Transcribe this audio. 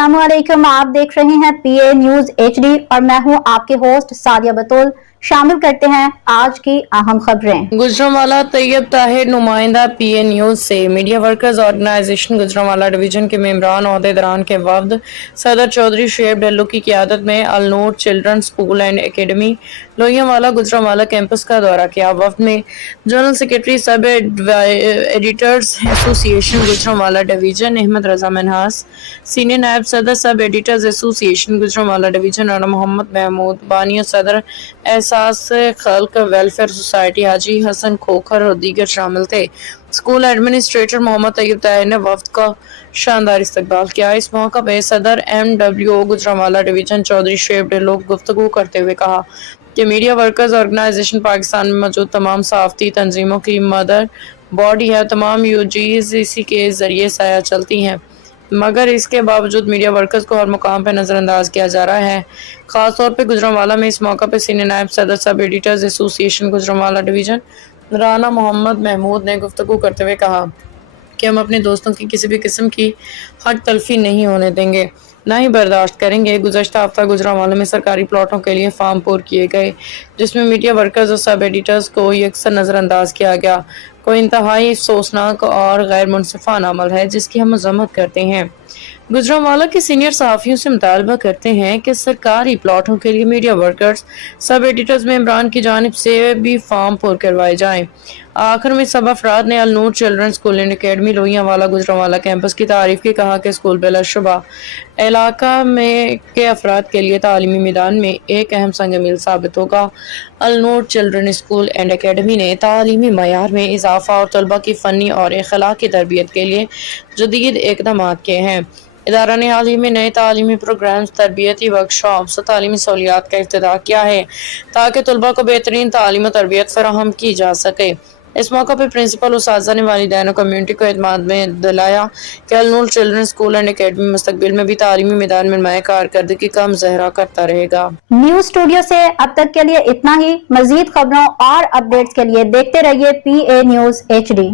अस्सलामुअलैकुम, आप देख रहे हैं पीए न्यूज एचडी और मैं हूं आपके होस्ट सादिया बतूल। शामिल करते हैं आज की अहम खबरें। गुजरांवाला तैयब ताहिर नुमाइंदा पीए न्यूज से। Media workers organisation Gujranwala division के मेंबरान ओहदेदारान के वफद सदर चौधरी शुएब डल्लू की क़ियादत में Al Noor children school and academy Lohianwala Gujranwala campus का दौरा किया। वफद में general secretary sub editors association Gujranwala division Ahmed Raza Manhas, senior नायब सदर सब editors association Gujranwala division Rana Mohammad Mahmood, बानिया सदर एहसास खल्क वेलफेयर सोसाइटी हाजी हसन खोखर और दीगर शामिल थे। स्कूल एडमिनिस्ट्रेटर मोहम्मद तैयब ताहिर ने वफ्द का शानदार इस्तकबाल किया। इस मौका पर सदर MWO गुजरांवाला डिवीजन चौधरी शुएब डल्लू गुफ्तगू करते हुए कहा कि मीडिया वर्कर्स ऑर्गेनाइजेशन पाकिस्तान में मौजूद तमाम सहाफ़ती तंजीमों की मदर बॉडी है। तमाम UGs इसी के जरिए साया चलती हैं, मगर इसके बावजूद मीडिया वर्कर्स को हर मुकाम पर नज़रअंदाज किया जा रहा है। ख़ास तौर पर गुजरांवाला में इस मौका पर सीनियर नायब सदर सब editors association Gujranwala division Rana Mohammad Mahmood ने गुफ्तगू करते हुए कहा कि हम अपने दोस्तों की किसी भी किस्म की हक तलफी नहीं होने देंगे, ना ही बर्दाश्त करेंगे। गुज़श्ता हफ्ता गुजरांवाला में सरकारी प्लॉटों के लिए फार्म पुर किए गए, जिसमें मीडिया वर्कर्स और सब एडिटर्स को यकसर नज़रअंदाज किया गया। कोई इंतहाई अफसोसनाक और गैर मुनसिफाना अमल है, जिसकी हम मज़म्मत करते हैं। गुजरांवाला के सीनियर सहाफ़ियों से मुतालबा करते हैं कि सरकारी प्लॉटों के लिए मीडिया वर्कर्स सब एडिटर्स मेंबरान की जानिब से भी फार्म पुर करवाए जाएँ। आखिर में सब अफराद ने Al Noor children school and academy Lohianwala Gujranwala campus की तारीफ की। कहा कि स्कूल बिलाशुबा इलाका में के अफराद के लिए तालीमी मैदान में एक अहम संग मील साबित होगा। अल Noor children school and academy ने तालीमी मयार में इजाफा और तलबा की फ़नी और अखलाकी तरबियत के लिए जदीद इक़दाम किए हैं। इदारा ने हाल ही में नए तालीमी प्रोग्राम्स, तरबियती वर्कशॉप्स और तालीमी सहूलियात का इफ्तिताह किया है, ताकि तलबा को बेहतरीन तालीम और तरबियत फराहम की जा सके। इस मौका पर प्रिंसिपल उस्ताज़ा ने वालिदैन और कम्यूनिटी को एतमाद में दिलाया कि अल Noor children school and academy मुस्तकबिल में भी तालीमी मैदान में नुमायां कारकर्दगी का मुज़ाहरा करता रहेगा। न्यूज स्टूडियो से अब तक के लिए इतना ही। मजीद खबरों और अपडेट्स के लिए देखते रहिए PA न्यूज HD।